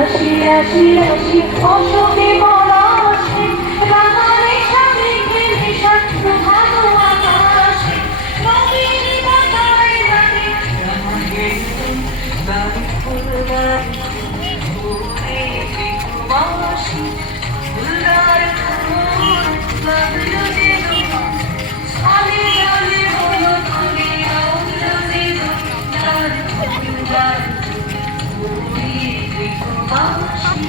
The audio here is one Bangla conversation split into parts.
হাসি হাসি হাসি অশোকে পলাশে রাঙারে সাবিকে নিশান ভালো আকাশে নবীন বাতায় গানে রঙে গানে ফুলদার ফুলে বিকুমাসি ফুলদার ফুল বাবলু দিলু সালে আলে হলো তুমি আউলো দিলু দার ফুলদার ফুলে বিকুমাসি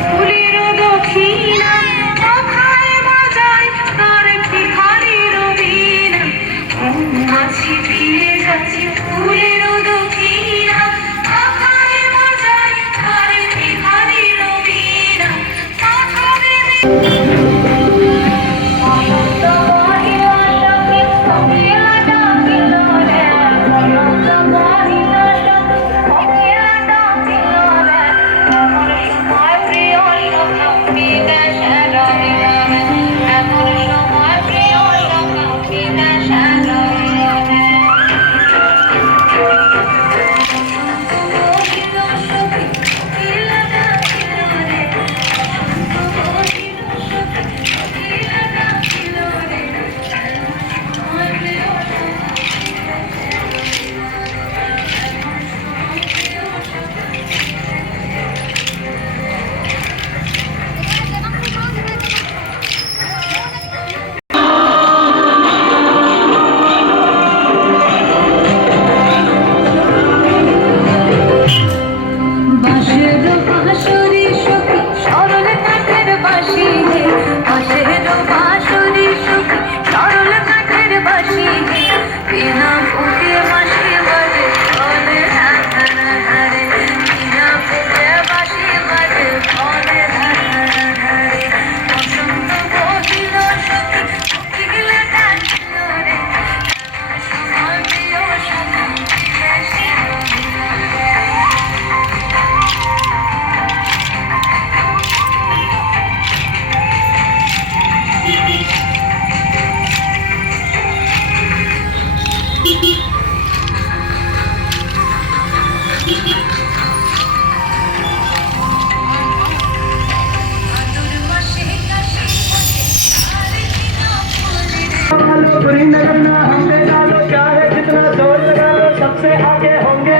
ফুলের দক্ষিণা কথায় বাজায় তার ভিখারির বীণা আছি ফিরে যাচ্ছি ফুলের দক্ষিণা কথায় বাজায় তার ভিখারির বীণা কথা দেবে অনন্ত মহিলা সখী সখিলা ডাকিল রে অনন্ত মহিলা সখী সখিলা ডাকিল রে এমন সময় প্রিয় সখা বিদেশে রহিল রে এমন সময় প্রিয় সখা বিদেশে রহিল রে বহিল সখী সখিলা ডাকিল রে বহিল সখী সখিলা ডাকিল রে সময় প্রিয় বাঁশের বাঁশরি সখী সরল কাঠের বাঁশি হে বাঁশের বাঁশরি সখী সরল কাঠের বাঁশি হে বিনা ফুটে বাঁশি বাজে বলে ধারে বিনা ফুটে বাঁশি বাজে বলে ধারে বসন্ত বহিল সখী সখিলা ডাকিল রে সময় প্রিয় সখী বিদেশে রহিল রে श्रीनगर में हम ले डालो चाहे जितना जोर लगा लो सबसे आगे होंगे